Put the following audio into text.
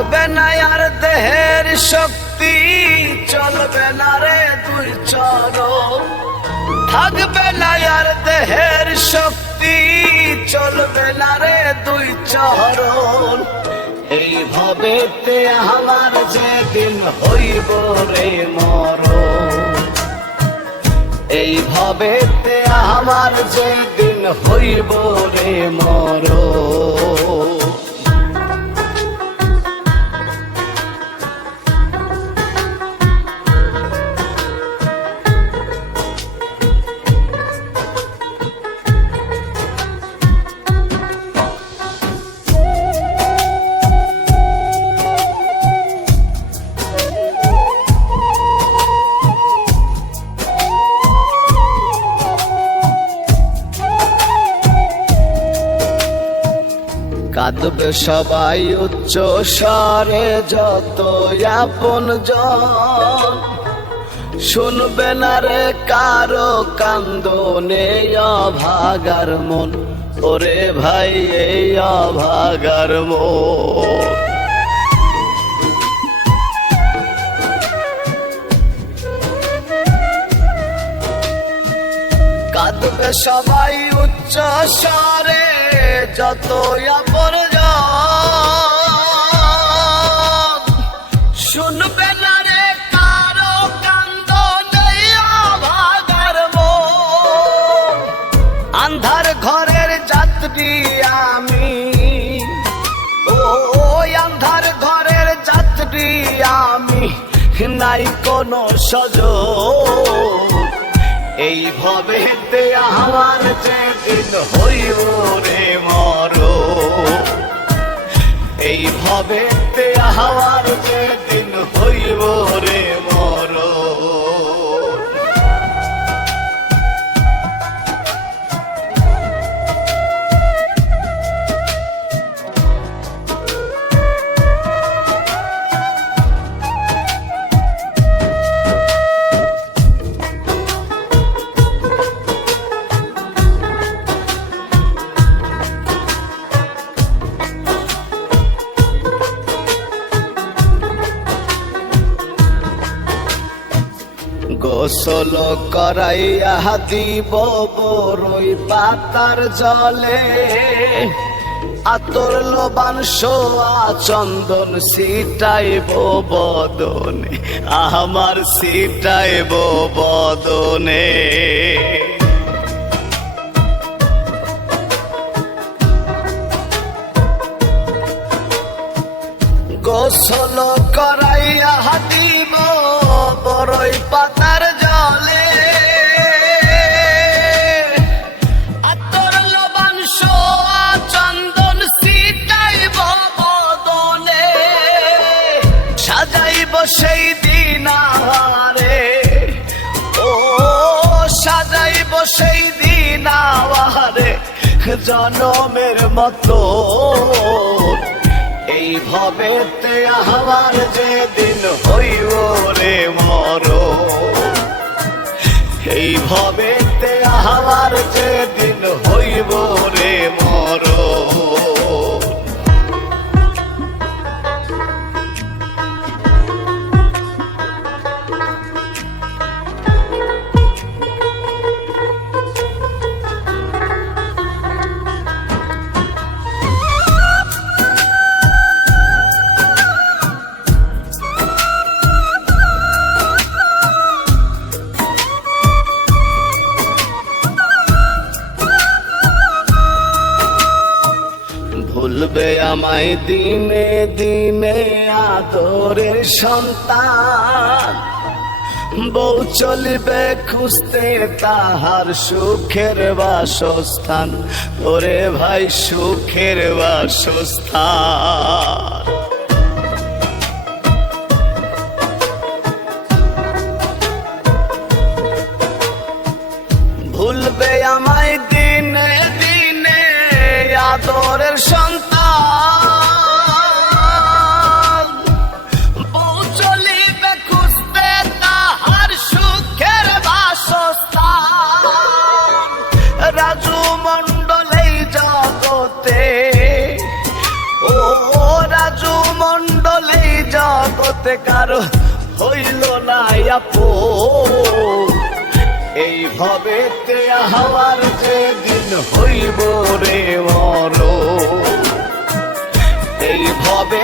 থাকবে না আর দেহের শক্তি, চলবে না রে দুই চরণ। থাকবে না আর দেহের শক্তি, চলবে না রে দুই চরণ। এই ভবেতে আমার যেদিন হইব রে মরণ, এই ভবেতে আমার যেদিন হইব রে মরণ। কাঁদবে সবাই উচ্চ স্বরে যত আপন জন, শুনবে না রে কারো কান্দনে অভাগার মন। ওরে ভাই এই অভাগার মন। কাঁদবে সবাই উচ্চ স্বরে যত আপন জন, শুনবে না রে কারো কান্দনে অভাগার মন। আন্ধার ঘরের যাত্রী আমি, ও আন্ধার ঘরের যাত্রী আমি, নাই কোনো সজন। এই ভবেতে আমার যেদিন হইব রে মরণ, এই ভবেতে আমার যেদিন হইব রে মরণ। গোসল করাইয়া দিব বরই পাতার জলে, আতর লোবান সোয়া চন্দন ছিটাইব বদনে, আমার ছিটাইব বদনে। গোসল করাইয়া দিব বরই পাতার জলে, আতর লবণ সোয়া চন্দন ছিটাইব বদনে। সাজাইব সেই দিন আহারে, ও সাজাইব সেই দিন আহারে জনমের মতো। এই ভবেতে আমার যেদিন হইব রে মরণ, এই ভবেতে আমার যেদিন হইব রে মরণ। ভুলবে আমায় দিনে দিনে আদরের সন্তান, বউ চলিবে খুঁজতে তাহার সুখের বাসস্থান। ওরে ভাই সুখের বাসস্থান। ভুলবে আমায় দিনে দিনে আদরের সন্তান, বউ চলিবে খুঁজতে তাহার সুখের বাসস্থান। রাজু মণ্ডল এই জগতে, ও রাজু মণ্ডল হতে কারো হইল না আপন এইভাবে আমার যেদিন হইব রে মরণ এইভাবে